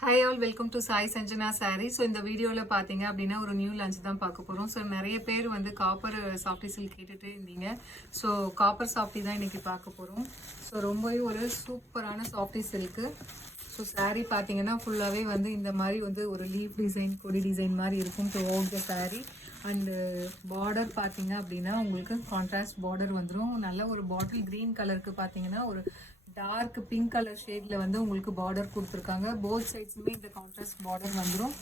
Hi all, welcome to Sai Sanjana sorry. So இந்த வீடியோவில் பார்த்தீங்க அப்படின்னா ஒரு நியூ லஞ்ச் தான் பார்க்க போகிறோம். ஸோ நிறைய பேர் வந்து காப்பர் சாஃப்டி சில்க் கேட்டுகிட்டே இருந்தீங்க. ஸோ காப்பர் சாஃப்டி தான் இன்றைக்கி பார்க்க போகிறோம். ஸோ ரொம்பவே ஒரு சூப்பரான சாஃப்டி சில்க்கு. ஸோ சாரீ பார்த்தீங்கன்னா ஃபுல்லாகவே வந்து இந்த மாதிரி வந்து ஒரு லீஃப் டிசைன், கொடி டிசைன் மாதிரி இருக்கும் to own the sari. And border பார்த்தீங்க அப்படின்னா உங்களுக்கு கான்ட்ராஸ்ட் பார்டர் வந்துடும். நல்ல ஒரு பாட்டில் க்ரீன் கலருக்கு பார்த்தீங்கன்னா ஒரு டார்க் பிங்க் கலர் ஷேடில் வந்து உங்களுக்கு பார்டர் கொடுத்துருக்காங்க. போத் சைட்ஸுமே இந்த கான்ட்ராஸ்ட் பார்டர் வந்துடும்.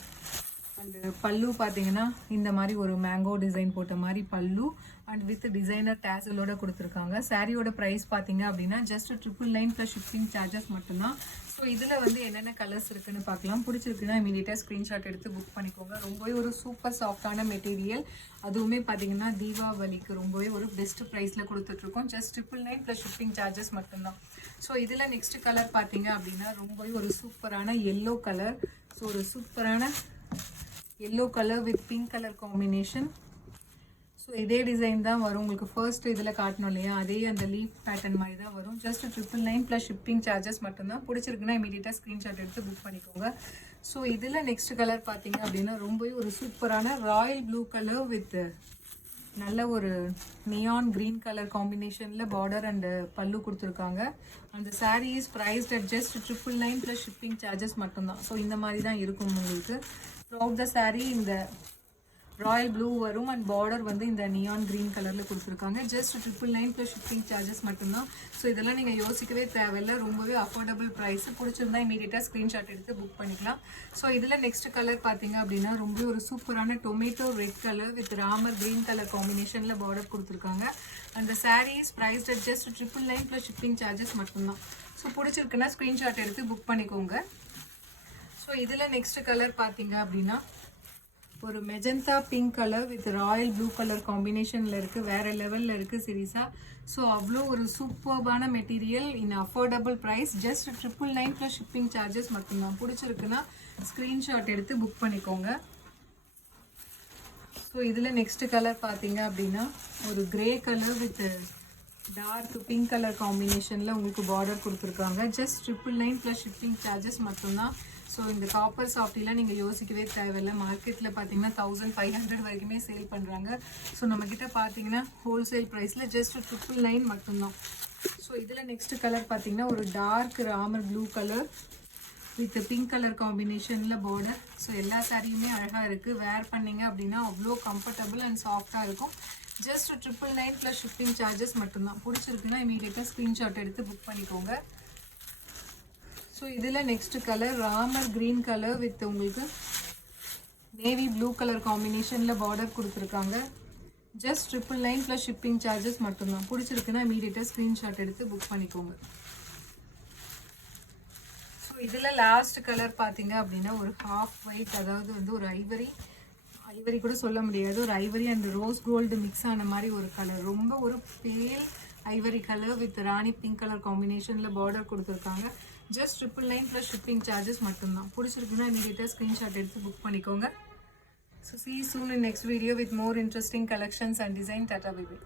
அண்டு பல்லு பார்த்தீங்கன்னா இந்த மாதிரி ஒரு மேங்கோ டிசைன் போட்ட மாதிரி பல்லு அண்ட் வித் டிசைனர் டேசலோட கொடுத்துருக்காங்க. சாரியோட ப்ரைஸ் பார்த்தீங்க அப்படின்னா ஜஸ்ட் 999 ப்ளஸ் ஷிப்பிங் சார்ஜஸ் மட்டும்தான். ஸோ இதில் வந்து என்னென்ன கலர்ஸ் இருக்குன்னு பார்க்கலாம். பிடிச்சிருக்குன்னா இமீடியட்டாக ஸ்க்ரீன்ஷாட் எடுத்து புக் பண்ணிக்கோங்க. ரொம்பவே ஒரு சூப்பர் சாஃப்டான மெட்டீரியல். அதுவுமே பார்த்தீங்கன்னா தீபாவளிக்கு ரொம்பவே ஒரு பெஸ்ட் ப்ரைஸில் கொடுத்துட்ருக்கோம். ஜஸ்ட் 999 ப்ளஸ் ஷிப்பிங் சார்ஜஸ் மட்டும்தான். ஸோ இதில் நெக்ஸ்ட் கலர் பார்த்தீங்க அப்படின்னா ரொம்பவே ஒரு சூப்பரான எல்லோ கலர். ஸோ ஒரு சூப்பரான yellow colour with pink colour combination. So இதே டிசைன் தான் வரும் உங்களுக்கு. ஃபர்ஸ்ட் இதில் காட்டணும் இல்லையா, அதே அந்த லீஃப் பேட்டர்ன் மாதிரி தான் வரும். ஜஸ்ட் 999 ப்ளஸ் ஷிப்பிங் சார்ஜஸ் மட்டும்தான். பிடிச்சிருக்குன்னா இமீடியட்டாக ஸ்க்ரீன்ஷாட் எடுத்து புக் பண்ணிக்கோங்க. ஸோ இதில் நெக்ஸ்ட் கலர் பார்த்தீங்க அப்படின்னா ரொம்பவே ஒரு சூப்பரான ராயல் ப்ளூ கலர் வித் நல்ல ஒரு நியான் கிரீன் கலர் காம்பினேஷனில் பார்டர் அண்ட் பல்லு கொடுத்துருக்காங்க. அந்த sari is prized at just 999 plus shipping charges மட்டும்தான். ஸோ இந்த மாதிரி தான் இருக்கும் உங்களுக்கு. த்ரூஅவுட் த சாரீ இந்த ராயல் ப்ளூ வரும் அண்ட் பார்டர் வந்து இந்த நியான் கிரீன் கலரில் கொடுத்துருக்காங்க. ஜஸ்ட் 999 ப்ளஸ் ஷிப்பிங் சார்ஜஸ் மட்டும்தான். ஸோ இதெல்லாம் நீங்கள் யோசிக்கவே தேவையில்லை. ரொம்பவே அஃபோர்டபுள் ப்ரைஸ். பிடிச்சிருந்தா இமீடியட்டாக ஸ்க்ரீன்ஷாட் எடுத்து புக் பண்ணிக்கலாம். ஸோ இதில் நெக்ஸ்ட் கலர் பார்த்தீங்க அப்படின்னா ரொம்ப ஒரு சூப்பரான tomato red colour with Ramar green colour காம்பினேஷனில் பார்டர் கொடுத்துருக்காங்க. அந்த sari is prized at just 999 plus shipping charges மட்டும்தான். ஸோ பிடிச்சிருக்குன்னா ஸ்க்ரீன்ஷாட் எடுத்து புக் பண்ணிக்கோங்க. ஸோ இதில் நெக்ஸ்ட் கலர் பார்த்தீங்க அப்படின்னா ஒரு magenta pink colour with Royal blue colour காம்பினேஷனில் இருக்குது. வேறு லெவலில் இருக்குது சீரியஸாக. ஸோ அவ்வளோ ஒரு சூப்பர்பான material in affordable price. Just 999 plus shipping charges மட்டும்தான். பிடிச்சிருக்குன்னா ஸ்க்ரீன்ஷாட் எடுத்து புக் பண்ணிக்கோங்க. ஸோ இதில் நெக்ஸ்ட் கலர் பார்த்தீங்க அப்படின்னா ஒரு grey colour with dark pink colour காம்பினேஷனில் உங்களுக்கு பார்டர் கொடுத்துருக்காங்க. ஜஸ்ட் 999 ப்ளஸ் ஷிப்பிங் சார்ஜஸ் மட்டும்தான். ஸோ இந்த காப்பர் சாஃப்டிலாம் நீங்கள் யோசிக்கவே தேவையில்லை. மார்க்கெட்டில் பார்த்தீங்கன்னா 1500 வரைக்குமே சேல் பண்ணுறாங்க. ஸோ நம்மக்கிட்ட பார்த்தீங்கன்னா ஹோல்சேல் ப்ரைஸில் ஜஸ்ட் 999 மட்டும்தான். ஸோ இதில் நெக்ஸ்ட் கலர் பார்த்தீங்கன்னா ஒரு dark Ramar blue colour with pink colour காம்பினேஷனில் பார்டர். ஸோ எல்லா சாரியுமே அழகாக இருக்குது. வேர் பண்ணிங்க அப்படின்னா அவ்வளோ கம்ஃபர்டபுள் அண்ட் சாஃப்டாக இருக்கும். ஜஸ்ட் 999 ப்ளஸ் ஷிப்பிங் சார்ஜஸ் மட்டும்தான். பிடிச்சிருக்குன்னா இமீடியட்டாக ஸ்க்ரீன்ஷாட் எடுத்து புக் பண்ணிக்கோங்க. ஸோ இதில் next colour Ramar green colour with உங்களுக்கு நேவி ப்ளூ கலர் காம்பினேஷனில் பார்டர் கொடுத்துருக்காங்க. ஜஸ்ட் 999 ப்ளஸ் ஷிப்பிங் சார்ஜஸ் மட்டும்தான். பிடிச்சிருக்குன்னா இமீடியட்டாக ஸ்க்ரீன்ஷாட் எடுத்து புக் பண்ணிக்கோங்க. ஸோ இதில் லாஸ்ட் கலர் பார்த்தீங்க அப்படின்னா ஒரு ஹாஃப் ஒயிட், அதாவது வந்து ஒரு ஐவரி கூட சொல்ல முடியாது, ஒரு ivory and rose gold mix ஆன மாதிரி ஒரு கலர். ரொம்ப ஒரு pale ivory colour with rani pink colour காம்பினேஷனில் பார்டர் கொடுத்துருக்காங்க. ஜஸ்ட் 999 ப்ளஸ் ஷிப்பிங் சார்ஜஸ் மட்டும்தான். பிடிச்சிருக்குன்னா இமீடியட்டாக ஸ்க்ரீன்ஷாட் எடுத்து புக் பண்ணிக்கோங்க. So see you soon in next video with more interesting collections and design. Tata baby.